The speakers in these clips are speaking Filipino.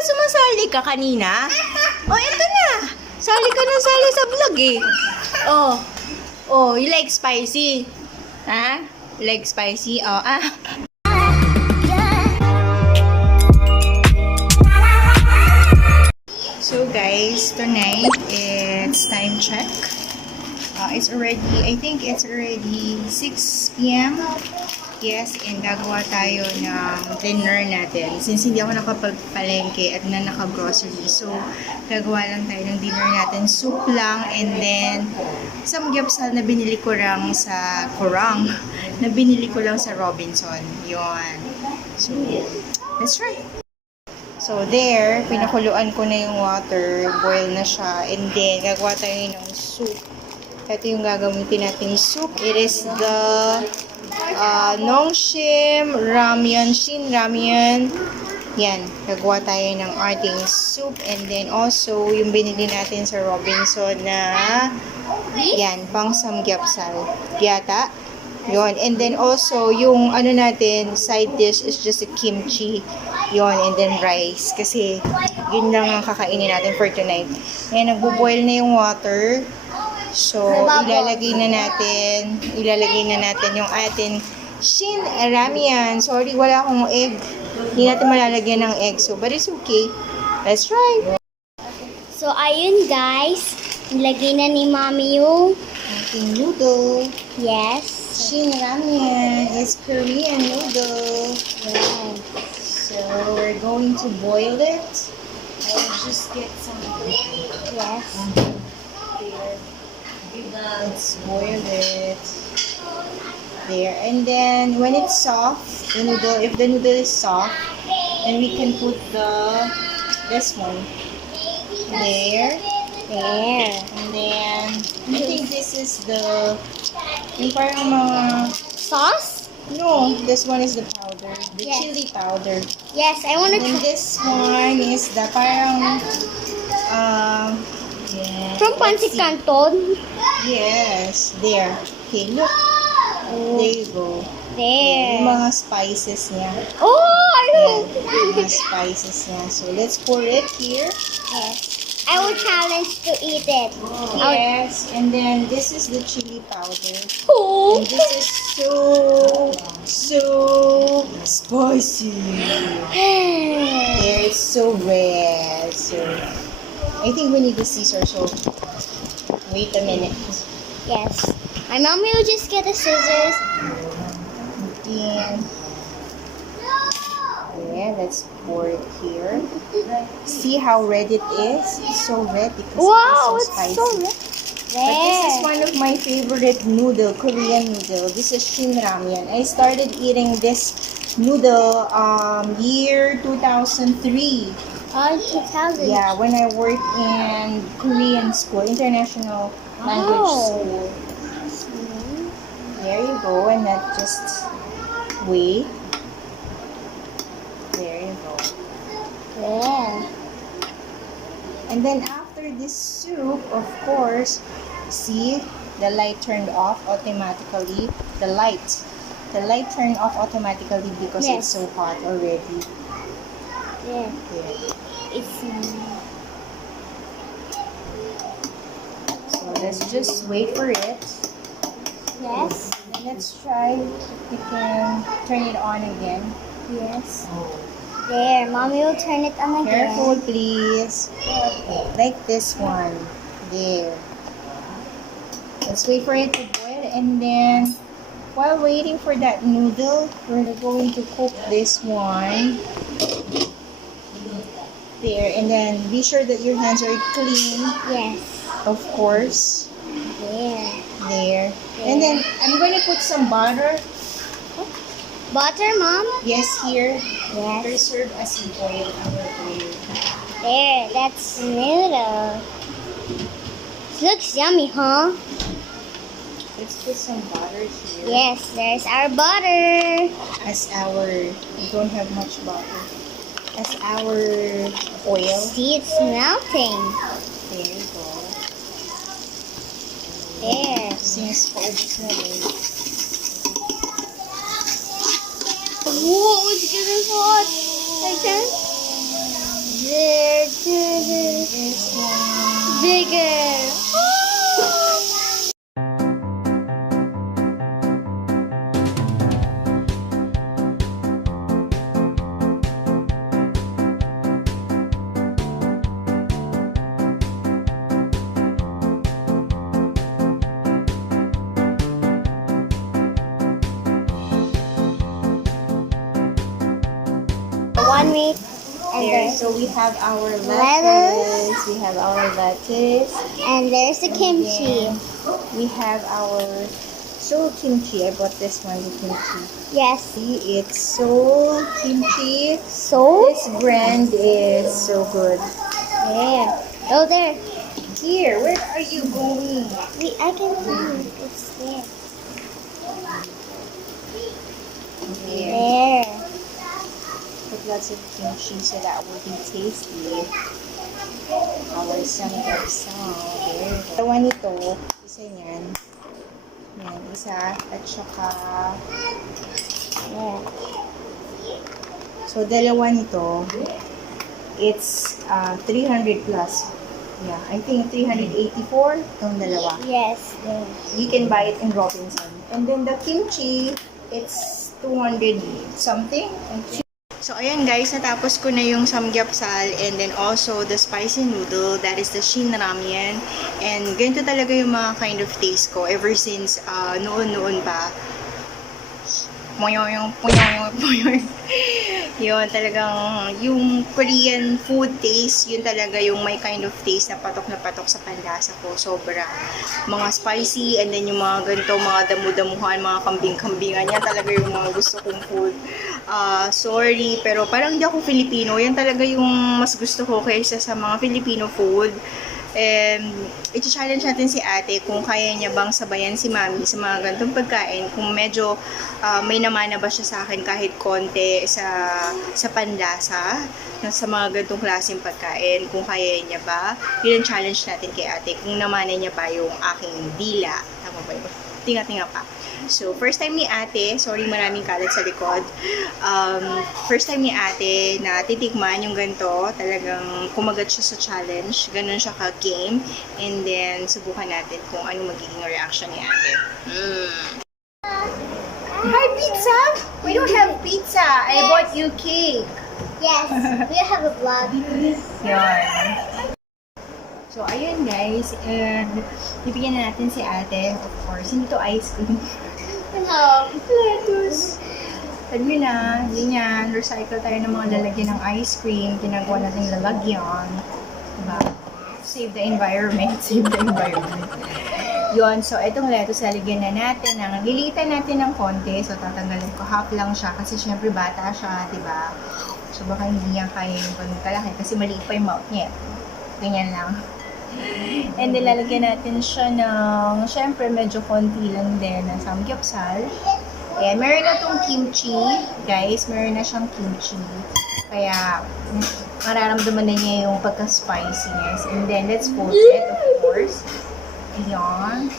sumasali ka kanina? Oh, ito na. Sali ka na sali sa vlog eh. Oh. Oh, you like spicy? Ha? You like spicy? Oh, ah. So guys, tonight it's time check. Uh, it's already, I think it's already 6 p.m. Yes, and gagawa tayo ng dinner natin. Since hindi ako nakapagpalengke at na naka-grocery, so gagawa lang tayo ng dinner natin. Soup lang, and then samgyupsal na binili ko lang sa Kurang, na binili ko lang sa Robinson. Yon. So, let's try. So, there, pinakuluan ko na yung water. Boil na siya. And then, gagawa tayo ng soup. Ito yung gagamitin natin soup. It is the uh, Nongshim Ramyun Shin Ramyun. Yan. Gagawa tayo ng ating soup. And then, also, yung binili natin sa Robinson na yan, pang samgyapsal. Yata. Yon. And then also, yung ano natin, side dish is just a kimchi. Yon. And then rice. Kasi, yun lang ang kakainin natin for tonight. Ayan, nagbo-boil na yung water. So, ilalagay na natin, ilalagay na natin yung atin shin ramian. Sorry, wala akong egg. Hindi natin malalagyan ng egg. So, but it's okay. Let's try. So, ayun guys. Nilagay na ni Mami yung Ating noodle. yes. Shin ramen is Korean noodle. So we're going to boil it. I'll just get some Yes. there. Let's boil it. There. And then when it's soft, the noodle, if the noodle is soft, then we can put the this one. There. There. And then I think this is the yung parang mga Sauce? no, this one is the powder. The Yes. chili powder. Yes, I want to And try. this one is the parang um yeah, From see. Canton. Yes, there. Okay, look. Oh. There you go. Yung There. mga spices niya. Oh, I know. yung mga spices niya. So, let's pour it here. Yes. I will challenge to eat it. Oh, I'll- Yes, and then this is the chili powder. Oh. And this is so, so spicy. There, it's so red. So, I think we need the Caesar, so wait a minute. yes. My mommy will just get the scissors. And yeah, let's pour it here. See how red it is? It's so red because Wow, it's it's so spicy. so red. But this is one of my favorite noodle, Korean noodle. This is Shin Ramyun. I started eating this noodle um year 2003. Oh, 2000. Yeah, when I worked in Korean school, international language Oh. school. There you go, and that just wait. There you go. Yeah. And then after this soup, of course, see the light turned off automatically. The light, the light turned off automatically because Yes. it's so hot already. Yeah. It's. So let's just wait for it. Yes. And let's try if we can turn it on again. Yes. Oh. There. Mommy will turn it on again. Careful, please. Like this one. There. Let's wait for it to boil and then while waiting for that noodle, we're going to cook this one. There. And then be sure that your hands are clean, Yes. of course. There. There. And then I'm going to put some butter. Butter, Mom? Yes, here. Yes. They as a boil oil. There. That's noodle. Looks yummy, huh? Let's put some butter here. Yes. There's our butter. as our we don't have much butter that's our oil. See, it's melting. There you go. There. It's. Whoa, it's getting hot. Like that. There, bigger. One meat and There, so we have our lettuce, Lettuce. we have our lettuce, and there's the kimchi. we have our so kimchi. I bought this one, the kimchi. Yes. See, it's so kimchi. So? This brand is so good. Yeah. Oh, there. Here, where are you going? Wait, I can find it. It's there. Here. There. Lots of kimchi so that will be tasty. Our samgyeopsal. There. Dalawa nito, isa niyan. Yan, isa. At saka, Yeah. so dalawa nito, it's uh, 300 plus. Yeah, I think 384 itong dalawa. Yes. There. You can buy it in Robinson. And then the kimchi, it's 200 something. So, ayan guys, natapos ko na yung samgyeopsal and then also the spicy noodle, that is the Shin Ramyen. And ganito talaga yung mga kind of taste ko ever since uh, noon-noon pa. Poyoyong, poyoyong, poyoyong. Yun, talagang yung Korean food taste, yun talaga yung may kind of taste na patok na patok sa panlasa ko. Sobra. Mga spicy and then yung mga ganito, mga damu-damuhan, mga kambing-kambingan. Yan talaga yung mga gusto kong food. Ah, sorry, pero parang hindi ako Filipino. Yan talaga yung mas gusto ko kaysa sa mga Filipino food. Um, i-challenge natin si ate kung kaya niya bang sabayan si mami sa mga ganitong pagkain. Kung medyo ah, may namana ba siya sa akin kahit konti sa, sa panlasa sa mga ganitong klaseng pagkain. Kung kaya niya ba. Yun ang challenge natin kay ate. Kung namana niya ba yung aking dila. Tama ba yun? Tinga-tinga pa. So, first time ni ate, sorry maraming kalat sa likod. Um, first time ni ate na titikman yung ganito, talagang kumagat siya sa challenge. Ganun siya ka-game. And then, subukan natin kung ano magiging reaction ni ate. Mm. Hi, pizza! We don't have pizza. I bought you cake. Yes. we have a vlog. Yan. So, ayun guys. And, bibigyan na natin si ate. Of course, hindi to ice cream. No. lettuce. Alam nyo na, hindi yan. Recycle tayo ng mga lalagyan ng ice cream. Ginagawa natin lalagyan. Diba? Save the environment. Save the environment. Yun, so itong lettuce, lalagyan na natin. Ang lilitan natin ng konti. So, tatanggalin ko. Half lang siya. Kasi syempre bata siya, diba? So, baka hindi niya kaya yung pagkalaki. Kasi maliit pa yung mouth niya. Ganyan lang. And then, lalagyan natin siya ng, syempre, medyo konti lang din ng samgyeopsal. Ayan, meron na tong kimchi. Guys, meron na siyang kimchi. Kaya, mararamdaman na niya yung pagka-spiciness. And then, let's fold it, of course. Ayan.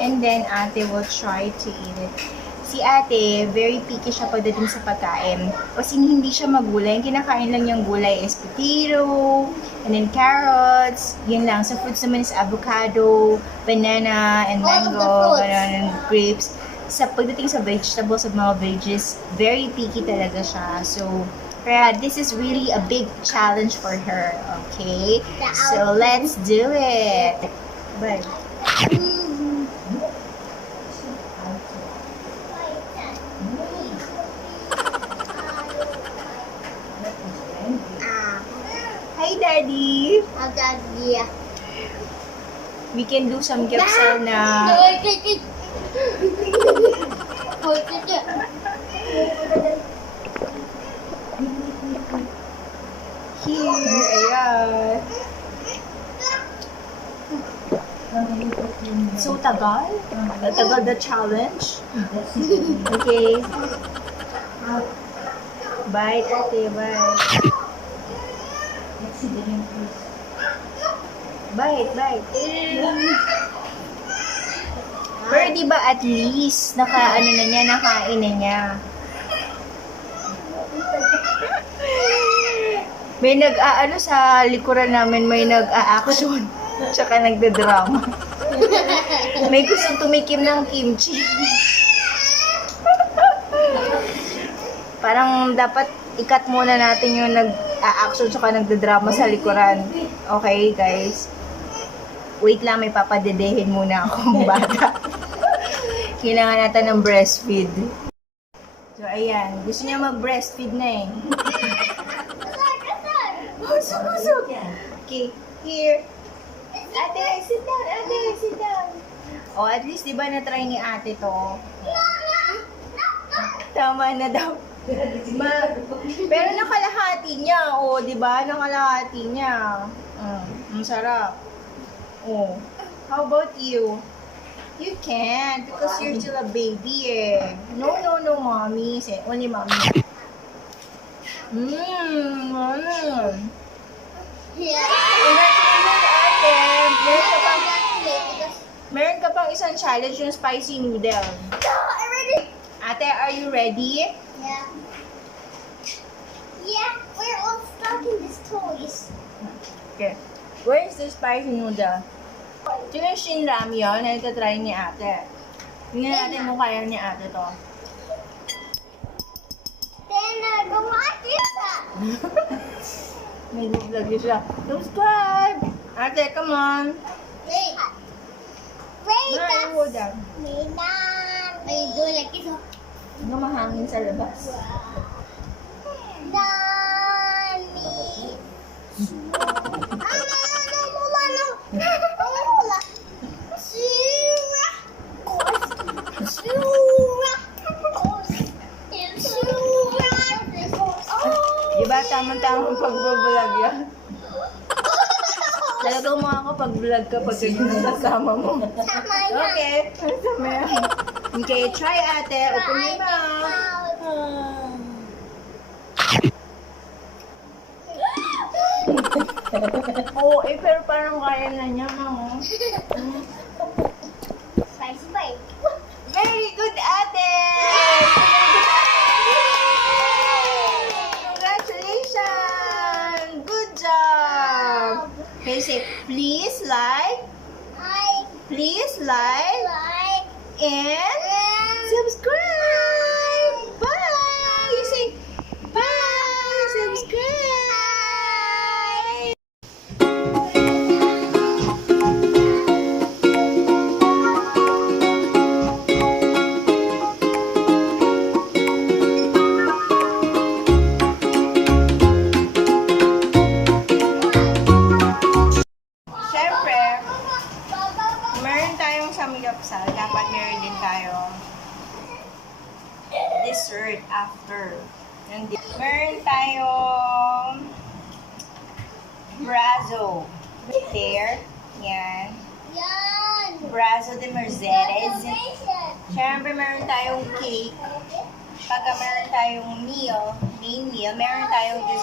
And then, ate will try to eat it. Si ate, very picky siya pagdating sa pagkain. Kasi hindi siya magulay. Yung kinakain lang niyang gulay is potato, and then carrots, yun lang. Sa fruits naman is avocado, banana, and mango, ganun, and grapes. Sa pagdating sa vegetables, sa mga veggies, very picky talaga siya. So, kaya this is really a big challenge for her, okay? So, let's do it! Bye. Hi, Daddy! How's that idea? We can do some gyapsal na here. Ayan. So, tagal? Tagal the challenge? Okay. Bye, ate. Bye. Bite, bite. Pero di ba at least, naka, ano na niya, nakain na niya. May nag-aano sa likuran namin, may nag-a-action. Tsaka nagdadrama. May gusto tumikim ng kimchi. Parang dapat ikat muna natin yung nag-action tsaka nagdadrama sa likuran. Okay, guys? Wait lang, may papadedehin muna akong bata. Kailangan natin ng breastfeed. So, ayan. Gusto niya mag-breastfeed na eh. Busog, busog. Okay, here. Ate, sit down. Ate, sit down. Oh, at least, di ba na-try ni ate to? Tama na daw. Ma, pero nakalahati niya, oh, di ba? Nakalahati niya. Mm, ang sarap. Oh. How about you? You can't because you're still a baby eh. No, no, no, mommy. Say, only mommy. Mmm, mmm. Congratulations, ate. Meron ka pang, meron ka pang isang challenge yung spicy noodle. Ate, are you ready? Yeah. Yeah, we're all stuck in these toys. Okay. Where is the spicy noodle? Ito yung shin ramyun na itatry ni ate. Tingnan natin kung kaya ni ate to. Then uh, go watch that. May vlog siya. Subscribe! Ate, come on! Wait. Wait, Ay, like this? Ano mahangin sa labas? Nani. Ah, no, no, no, mula, no. Oh, mula. Sura. Sura. Sura. Oh. Di ba tamang-tamang pagbablog yan? Talagang mo ako pag-vlog ka pag ganyan kasama mo. Tama yan. Okay. Tama yan. Okay, try ate. Open your mouth. Oo, eh, pero parang kaya na niya, mamo. Spicy bite. Very good, ate! Congratulations! Good job! Okay, say, please like, I please like, like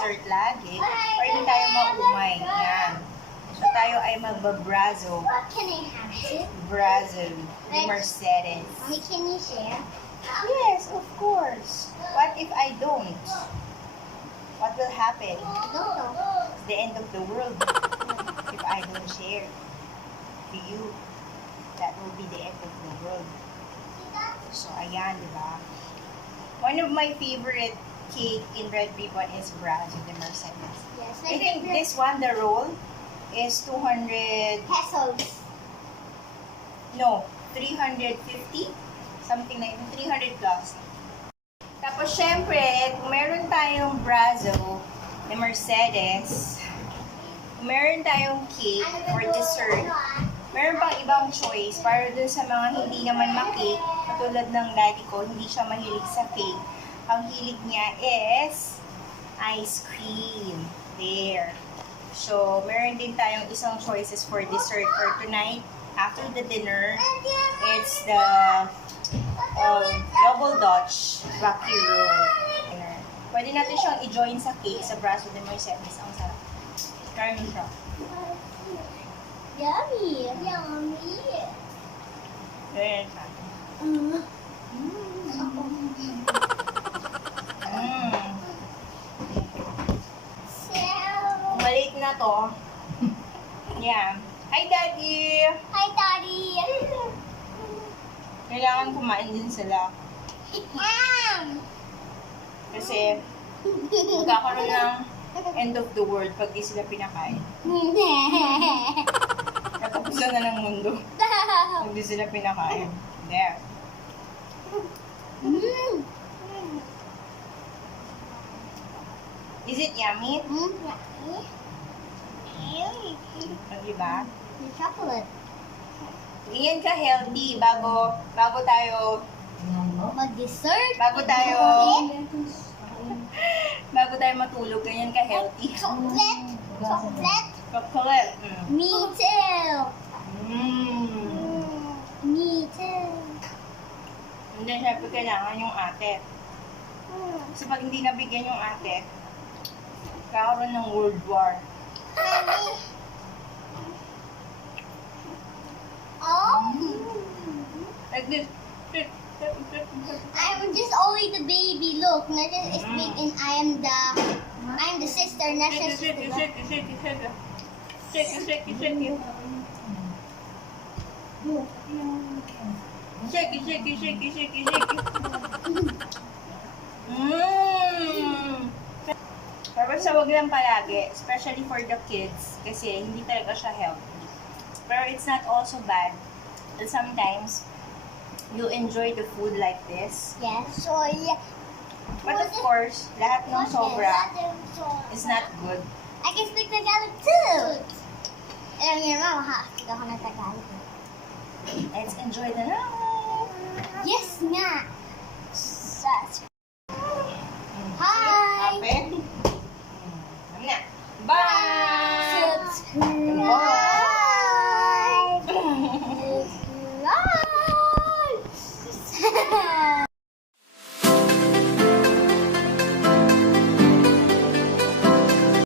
dessert lagi. Pwede tayong maumay. Yan. So, tayo ay magbabrazo. What can I have? Brazo de Mercedes. Mommy, can you share? Yes, of course. What if I don't? What will happen? I don't know. It's the end of the world if I don't share to you. That will be the end of the world. So, ayan, di ba? One of my favorite cake in Red Ribbon is Brazo de Mercedes. Yes, I think this one, the roll, is 200, pesos. no, 350? Something like 300 plus. Tapos, syempre, kung meron tayong Brazo de Mercedes, meron tayong cake for dessert, meron pang ibang choice para dun sa mga hindi naman makake, katulad ng daddy ko, hindi siya mahilig sa cake. Ang hilig niya is ice cream. There. So, meron din tayong isang choices for dessert for tonight. After the dinner, it's the um, double Dutch Rocky Roll. Pwede natin siyang i-join sa cake sa Brazo de Mercedes. Ang sarap. Try mo siya. Yummy. Yummy. Ayan siya. Mm. Mm. So, Kung maliit na to, yeah, Hi, Daddy! Hi, Daddy! Kailangan kumain din sila. Mom! Kasi magkakaroon ng end of the world pag di sila pinakain. Natapusan na ng mundo pag di sila pinakain. There. Mm. Is it yummy? Mm. O, diba? The chocolate. Ganyan ka healthy bago bago tayo Mag-dessert? bago tayo bago tayo matulog ganyan ka healthy. Chocolate? Chocolate? Chocolate. Mm. Me too! Mm. Me too! Hindi, syempre kailangan yung ate. Kasi pag hindi nabigyan yung ate, kakaroon ng world war. Oh! Like this. I'm just only the baby. Look, Nadia is mm. big and I am the I'm the sister. Nadia is Shake it, the shake it, shake it, shake it. Shake it, shake it, shake it. Shake it, shake it, shake it, shake it, shake it. Mmm! Pero sa wag lang palagi, especially for the kids, kasi hindi talaga siya healthy. Pero it's not also bad. And sometimes, you enjoy the food like this. Yes. So yeah. But of course, lahat ng sobra is not good. I can speak Tagalog too. Alam niyo naman, makakakita ako ng Tagalog. Let's enjoy the night! Yes nga! Such. Bye!